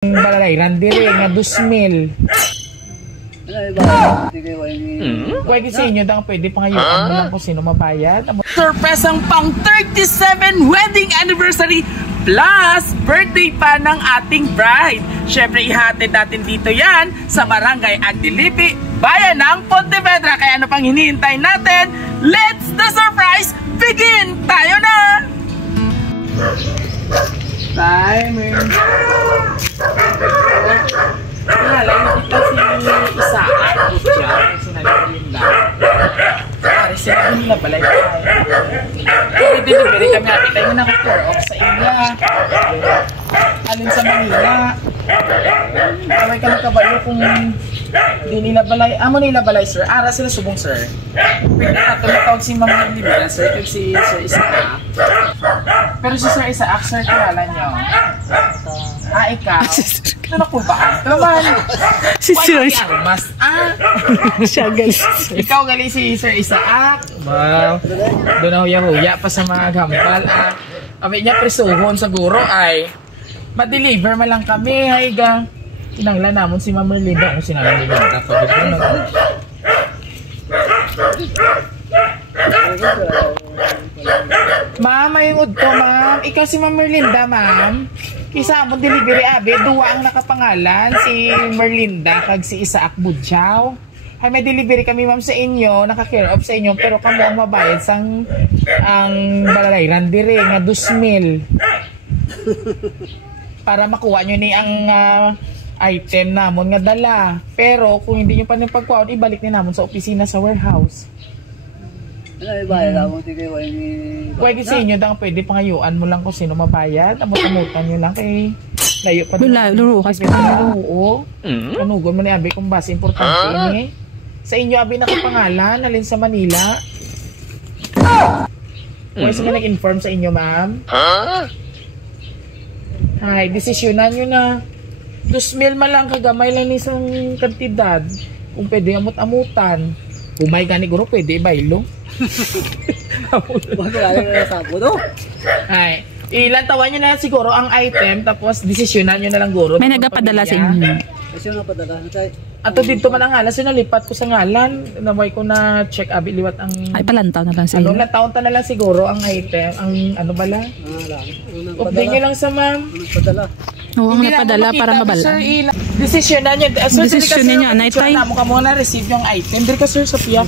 Balayran dire nga 2,000. Pwede sa inyo dang pwede pangayuan mo lang kung sino mabayad. Surpresang pang 37 wedding anniversary plus birthday pa ng ating bride. Syempre ihatid natin dito yan sa Barangay Agdilipi, Bayan ng Pontevedra. Kaya ano pang hinihintay natin? Let's the surprise begin! Tayo na! Timer. Kilala, nakita si Isaac siya, sinalilinda. Pare, sinabi nila balay tayo. Kaya delivery kami natin tayo naka-care off sa inyo. Alin sa Manila. Kaway ka nagkabalo kung di nila balay. Amo nila balay, sir. Ara sila subong, sir. Pwede na ito matawag si Mama Libera, sir. Kaya si Sir Isaac. Pero si Sir Isaac, sir, kilala nyo. Ikaw. Ano po ba? Kaman. Si Sir Isaac. Siya galis. Ikaw gali si Sir Isaac. Wow. Doon na huya-huya pa sa mga gampal. Kami niya presuhon siguro ay ma-deliver man lang kami. Haiga. Kinanglan namon si Ma'am Merlinda kung sinabi nila. Ma'am, may udto, ma'am. Ikaw si Ma'am Merlinda, ma'am. Kisa mo delivery abe, duwa ang nakapangalan, si Merlinda kag si Isaac Budjaw. Hay may delivery kami ma'am sa inyo, naka-care off sa inyo, pero kamo ang mabayad sang ang balayran dire nga 2,000. Para makuha nyo ni ang item namon nga dala. Pero kung hindi nyo pa nang pagkuhaon, ibalik ni namon sa opisina sa warehouse. Pwede sa inyo dang pwede pangayuan mo lang kung sino mabayad. Amot-amutan nyo lang kay layo pa din. Lurukas pa. Oo. Kanugon mo ni abi kung base importante ini. Sa inyo abi nakapangalan, alin sa Manila. Pwede sa nag-inform sa inyo, ma'am. Ay, desisyonan nyo na. 2,000 man lang kagamay lang isang kantidad. Kung pwede amot-amutan. Umay gani guro pwede ibaylo. Ay, ilan tawan nyo na siguro ang item tapos desisyonan nyo na lang guro. May nagapadala sa inyo. Ato dito man ang ngalan, so nalipat ko sa ngalan. Naway ko na check abi liwat ang ay palantaw na lang sa inyo. Ano lang taon ta na lang siguro ang item, ang ano bala? Update nyo lang sa ma'am. Oo, ang napadala para mabala. Desisyonan nyo. Desisyonan nyo, anay tay. Namo ka muna receive yung item. Diri ka sir sa piyak.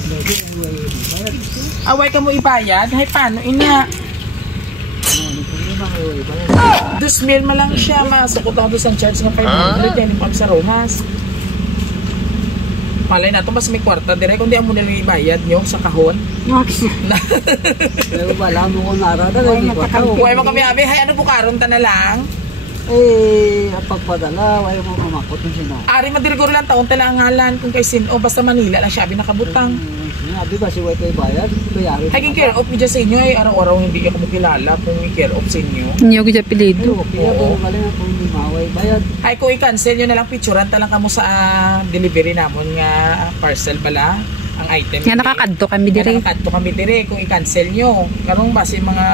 Away ka mo ibayad. Hay paano inya? 2,000 man lang siya. Masukot ako doon sa charge ng 500. Yan yung pag sa Romas. Malay na ito, mas may kwarta. Dire, kundi ang muna ibayad nyo sa kahon. Pero wala mo kung narada. Huwag mo kami abi. Hay, ano bukaron ta na lang? Pagpadala, wala mo kumakot ng sino. Ari, madiriguro lang taon tala ang ngalan. Kung kay Sino, basta Manila lang siya. Abi nakabutang. Abi ba si White ay bayad? Bayari. Hay, kung care off niya sa inyo ay araw-araw hindi ako makilala kung i-care off sa inyo. Hindi ako dyan pilido. Pero wala na kung hindi maway bayad. Ay, kung i-cancel nyo na lang, picturean talang kamo sa delivery namon nga parcel pala ang item. Nga nakakadto kami dire. Nga nakakadto kami dire kung i-cancel nyo. Karong base mga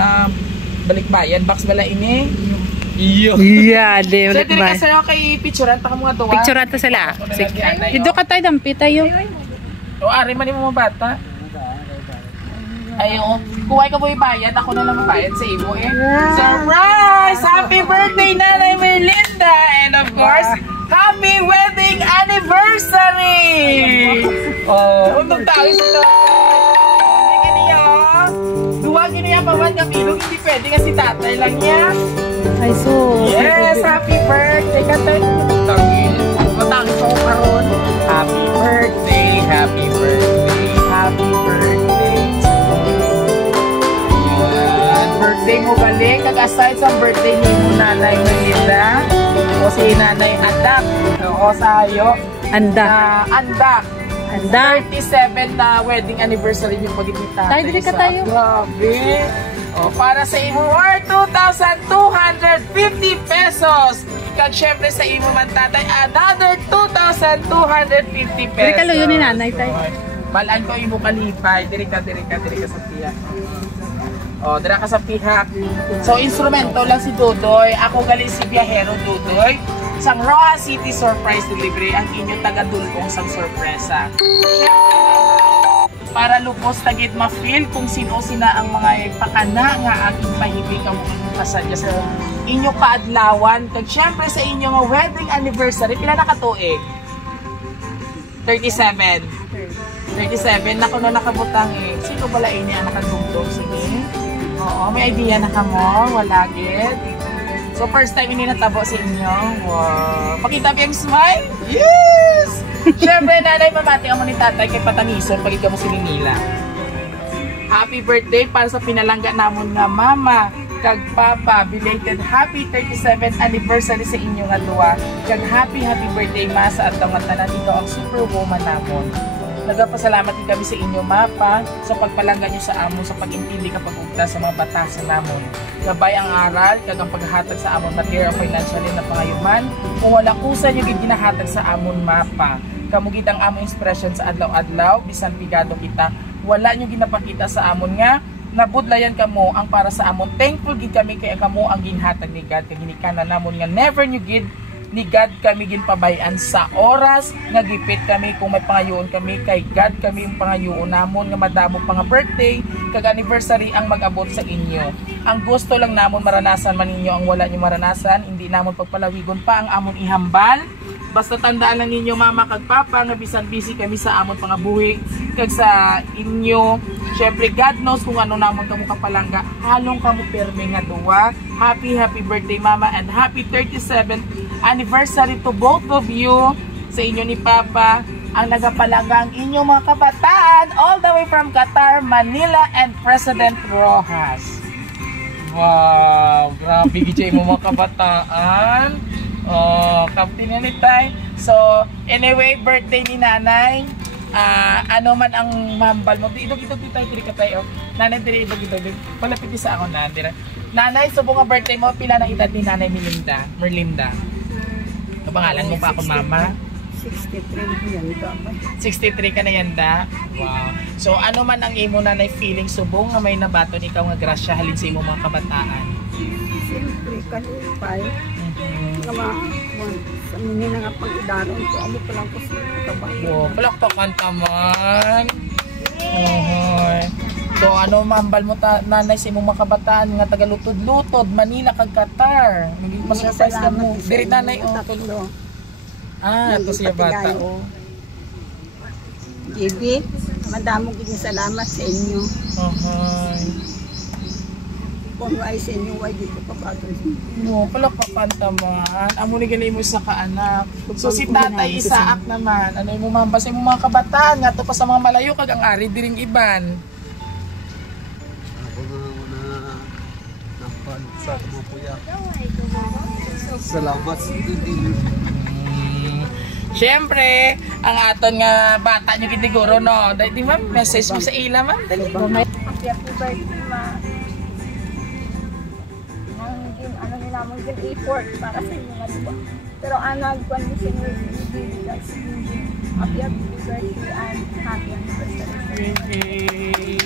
balikbayan, box bala ini. Iyo. Yeah, de So, ulit dire ba? ka sa'yo kay picturean ta ka mga duwa. Picture ata sila. Dito ka tayo, dampi tayo. O, ari man yung mga bata. Ayo, kuway ka mo ibayad, ako na lang mabayad sa imo eh. Surprise! Happy birthday, Nanay Merlinda! And of course, happy wedding anniversary! Oh, untong tayo sa ito. Hindi kaniya, duwag niya pa man kamilong, hindi pwede kasi tatay lang niya. Ay, so. Yes, happy birthday! Katay, matangin ko karon. Happy birthday, happy birthday, happy birthday. Birthday mo balik, kag-aside sa birthday ni mo Nanay Merlinda o si Nanay Andak o sayo Anda. Andak 37 Anda. na wedding anniversary yung pagkikita Tayo, dili ka tayo. Grabe o, para sa imo or 2,250 pesos kag syempre sa imo man tatay another 2,250 pesos. Dili ka luyo ni Nanay tayo. Balaan ko imo kalipay, diri ka sa tiyak. O, dira ka sa pihak. So, instrumento lang si Dudoy. Ako galing si Biyahero Dudoy. sang Roa City Surprise Delivery ang inyong taga-dulkong sang sorpresa. Siyempre, para lubos tagit ma-feel kung sino-sina ang mga pakana nga aking pahibig ang kasadya sa inyong kaadlawan. Kag siyempre sa inyong wedding anniversary, pila na katuig? 37. 37 na kuno nakabutang eh. Sino bala ini ang nakadugtog? Sige. Oo, may idea na ka mo? Wala gid. So first time ini natabo sa inyo. Wow. Pakita ko yung smile. Yes! Siyempre, nanay, mamati ang mo ni tatay kay patanison pagit ka mo siningila. Happy birthday para sa pinalangga namon nga mama kag papa. Belated happy 37th anniversary sa inyo nga duwa. Kag happy birthday ma sa atong tanan ikaw ang superwoman namon. Nagpasalamat din kami sa inyo, Mapa, sa pagpalangga nyo sa amon sa pag-intindi kapag ugta sa mga batasan namon. Gabay ang aral, kag ang paghahatag sa amon material financially na pangayuman. Kung wala kusa nyo ginahatag sa amon, Mapa. Kamugit ang amon inspiration sa adlaw-adlaw, bisan pigado kita. Wala nyo ginapakita sa amon nga, nabudlayan kamo ang para sa amon. Thankful gid kami kay kamo ang ginhatag ni God, kag ginikana namon nga never nyo gid ni God kami ginpabayan sa oras nga gipit kami kung may pangayoon kami kay God kami yung pangayoon namon nga madamo pang birthday kag anniversary ang mag-abot sa inyo. Ang gusto lang namon maranasan man ninyo ang wala nyo maranasan, hindi namon pagpalawigon pa ang amon ihambal. Basta tandaan lang ninyo mama kag papa nga bisan busy kami sa amon pangabuhi kag sa inyo. Syempre God knows kung ano namon kamo kapalangga. Halong kamo perme nga duwa. Happy birthday mama and happy 37th anniversary to both of you. Sa inyo ni Papa ang nagapalangga ang inyong mga kabataan all the way from Qatar, Manila and President Rojas. Wow, grabe gid mo mga kabataan. Oh, kaptin ni tay. So, anyway, birthday ni nanay. Ano man ang mambal mo. Idog tayo diri ka tayo. Nanay diri idog. Palapit sa ako na diri. Nanay, subong nga birthday mo pila na edad ni Nanay Merlinda. Kapangalan mo pa ako mama? 63 ko yan. 63 ka na yan da? Wow. So ano man ang imo nanay feeling subong nga may nabaton ikaw nga grasya halin sa imo mga kabataan? Siyempre, kalipay. Nga sa mini na nga pag-idaron ko, amo pa lang ko sa kabayo. Wow, palakpakan taman. So ano mambal mo nanay sa imong mga kabataan nga tagalutod-lutod, Manila kag Qatar. Mas-surprise ka mo. Diri nanay o. Ito siya bata o. JB, madamo gid salamat sa inyo. Kung ay sa inyo, ay dito pa ba ito? No, palakpakan taman. Amo ni ganay mo sa kaanak. So si Tatay Isaac naman, ano mo mambal sa imong mga kabataan nga to pa sa mga malayo kag ang ari diring iban. Salamat. Siyempre, ang aton nga bata nyo gitiguro, no? Di ma'am, message mo sa ila, ma'am. Dali. Happy birthday, ma. Ano nila mo yung effort para sa inyo nga diba? Pero nag-condition with you. Happy birthday and happy anniversary.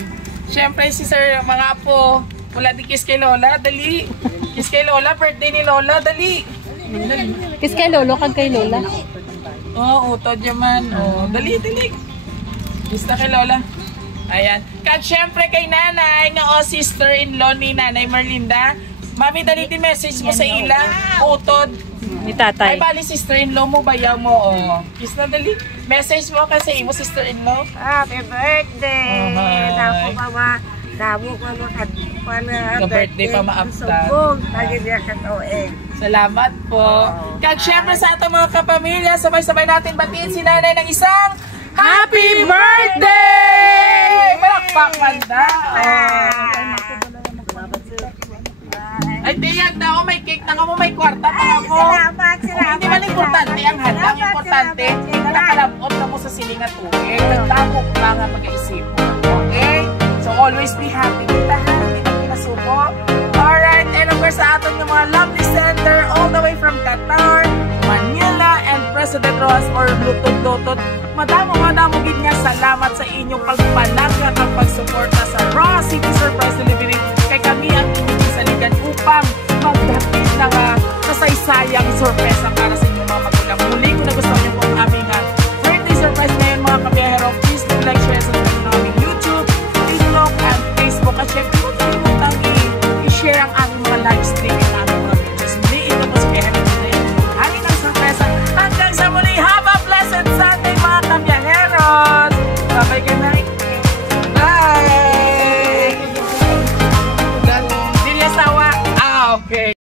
Siyempre, si sir, mga apo, wala di kiss kay Lola, dali. Kiss kay Lola, birthday ni Lola, dali. Kiss kay Lolo, kag kay Lola. Oo, utod yaman. Oh, dali. Kiss na kay Lola. Ayan. Kag syempre kay nanay, nga sister-in-law ni Nanay Merlinda. Mami, dali din message mo sa ila. Utod. Ni tatay. Ay, bali sister-in-law mo, bayaw mo. Oh. Kiss na dali. Message mo kasi imo sister-in-law. Happy birthday! Damo ka ma. Ka-birthday pa maaptan. Subong, nagigya ka toeng. Salamat po. Kag syempre sa atong mga kapamilya, sabay-sabay natin batiin si nanay ng isang Happy Birthday! Palakpakan daw. Ay, tiyan daw, may cake na ka mo, may kwarta pa mo. Salamat. Hindi man importante ang handang. Importante, nakalabot na mo sa silingat uwi. Nagtamo ka nga mag-iisipon. Okay? So, always be happy. Kita ha, hindi ka pinasuko. Alright, and of course, sa aton ng mga lovely center all the way from Qatar, Manila, and President Rojas or Lutod-Lutod. Madamo gid nga salamat sa inyong pagpalangga at pagsuporta sa Rojas City Surprise Delivery. Kay kami ang inyong saligan upang magdating ng kasaysayang sorpresa para sa